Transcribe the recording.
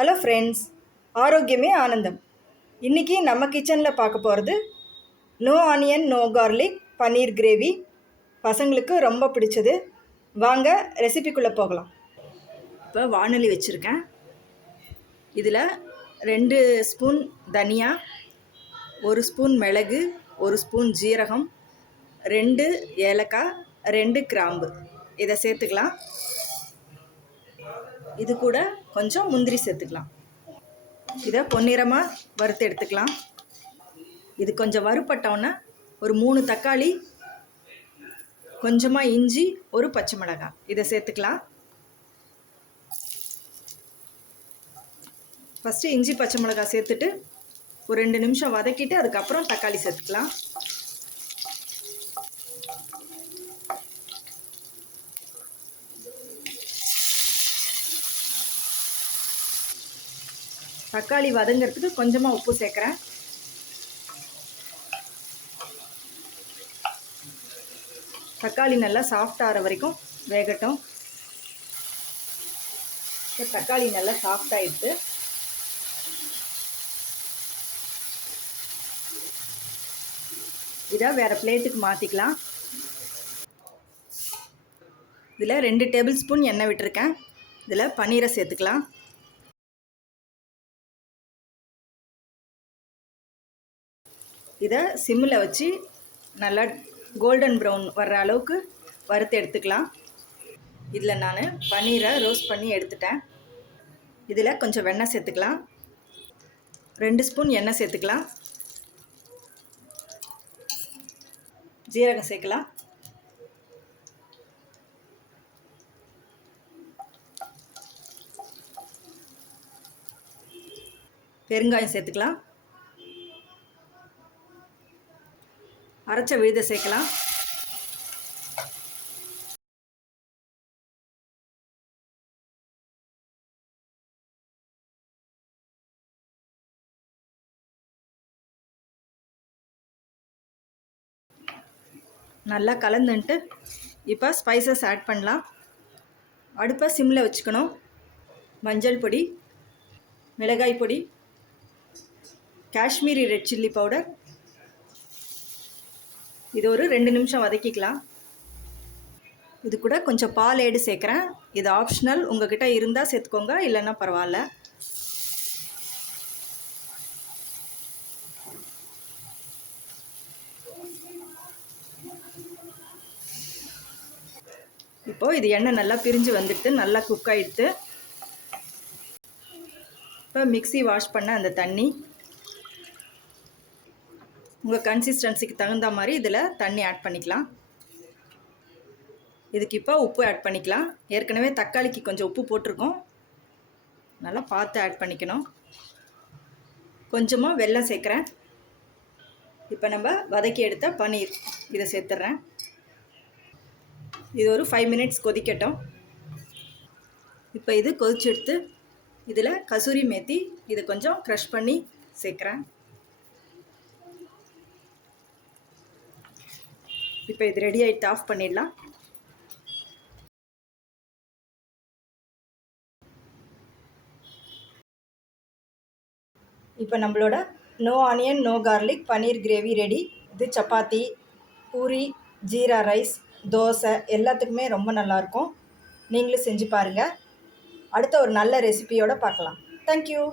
Hello friends, ஆரோக்கியமே ஆனந்தம். இன்றைக்கி நம்ம கிச்சனில் பார்க்க போகிறது நோ ஆனியன் நோ கார்லிக் பன்னீர் கிரேவி. பசங்களுக்கு ரொம்ப பிடிச்சது. வாங்க ரெசிபிக்குள்ளே போகலாம். இப்போ வானொலி வச்சுருக்கேன். இதில் 2 ஸ்பூன் தனியா, 1 ஸ்பூன் மிளகு, 1 ஸ்பூன் ஜீரகம், 2 ஏலக்காய், 2 கிராம்பு இதை சேர்த்துக்கலாம். இது கூட கொஞ்சம் முந்திரி சேர்த்துக்கலாம். இதை பொன்னிறமாக வறுத்து எடுத்துக்கலாம். இது கொஞ்சம் வறுப்பட்டோன்னே ஒரு 3 தக்காளி, கொஞ்சமாக இஞ்சி, ஒரு பச்சை மிளகாய் இதை சேர்த்துக்கலாம். ஃபஸ்ட்டு இஞ்சி பச்சை மிளகாய் சேர்த்துட்டு ஒரு 2 நிமிஷம் வதக்கிட்டு அதுக்கப்புறம் தக்காளி சேர்த்துக்கலாம். தக்காளி வதங்கிறதுக்கு கொஞ்சமாக உப்பு சேர்க்குறேன். தக்காளி நல்லா சாஃப்ட் ஆகிற வரைக்கும் வேகட்டும். தக்காளி நல்லா சாஃப்ட் ஆகிடுது. இதை வேறு பிளேட்டுக்கு மாற்றிக்கலாம். இதில் 2 டேபிள் ஸ்பூன் எண்ணெய் விட்டுருக்கேன். இதில் பன்னீரை சேர்த்துக்கலாம். இதை சிம்மில் வச்சு நல்லா கோல்டன் ப்ரௌன் வர்ற அளவுக்கு வறுத்து எடுத்துக்கலாம். இதில் நான் பன்னீரை ரோஸ்ட் பண்ணி எடுத்துட்டேன். இதில் கொஞ்சம் வெண்ணெய் சேர்த்துக்கலாம். 2 ஸ்பூன் எண்ணெய் சேர்த்துக்கலாம். ஜீரகம் சேர்க்கலாம். பெருங்காயம் சேர்த்துக்கலாம். அரைச்ச விழுதை சேர்க்கலாம். நல்லா கலந்துன்ட்டு இப்போ ஸ்பைசஸ் ஆட் பண்ணலாம். அடுப்பை சிம்மில் வச்சுக்கணும். மஞ்சள் பொடி, மிளகாய் பொடி, காஷ்மீரி ரெட் சில்லி பவுடர். இது ஒரு 2 நிமிஷம் வதக்கிக்கலாம். இது கூட கொஞ்சம் பால் ஏடு சேர்க்குறேன். இது ஆப்ஷனல், உங்கள்கிட்ட இருந்தால் சேர்த்துக்கோங்க, இல்லைன்னா பரவாயில்ல. இப்போது இது எண்ணெய் நல்லா பிரிஞ்சு வந்துட்டு நல்லா குக் ஆகிடுது. இப்போ மிக்ஸி வாஷ் பண்ண அந்த தண்ணி உங்கள் கன்சிஸ்டன்சிக்கு தகுந்த மாதிரி இதில் தண்ணி ஆட் பண்ணிக்கலாம். இதுக்கு இப்போ உப்பு ஆட் பண்ணிக்கலாம். ஏற்கனவே தக்காளிக்கு கொஞ்சம் உப்பு போட்டிருக்கோம், நல்லா பார்த்து ஆட் பண்ணிக்கணும். கொஞ்சமாக வெல்லம் சேர்க்குறேன். இப்போ நம்ம வதக்கி எடுத்த பன்னீர் இதை சேர்த்துட்றேன். இது ஒரு 5 மினிட்ஸ் கொதிக்கட்டும். இப்போ இது கொதிச்சு எடுத்து இதில் கசூரி மேத்தி இதை கொஞ்சம் க்ரஷ் பண்ணி சேர்க்குறேன். இப்போ இது ரெடி ஆகிட்டு ஆஃப் பண்ணிடலாம். இப்போ நம்மளோட நோ ஆனியன் நோ கார்லிக் பன்னீர் கிரேவி ரெடி. இது சப்பாத்தி, பூரி, ஜீரா ரைஸ், தோசை எல்லாத்துக்குமே ரொம்ப நல்லாயிருக்கும். நீங்களும் செஞ்சு பாருங்கள். அடுத்த ஒரு நல்ல ரெசிபியோடு பார்க்கலாம். தேங்க்யூ.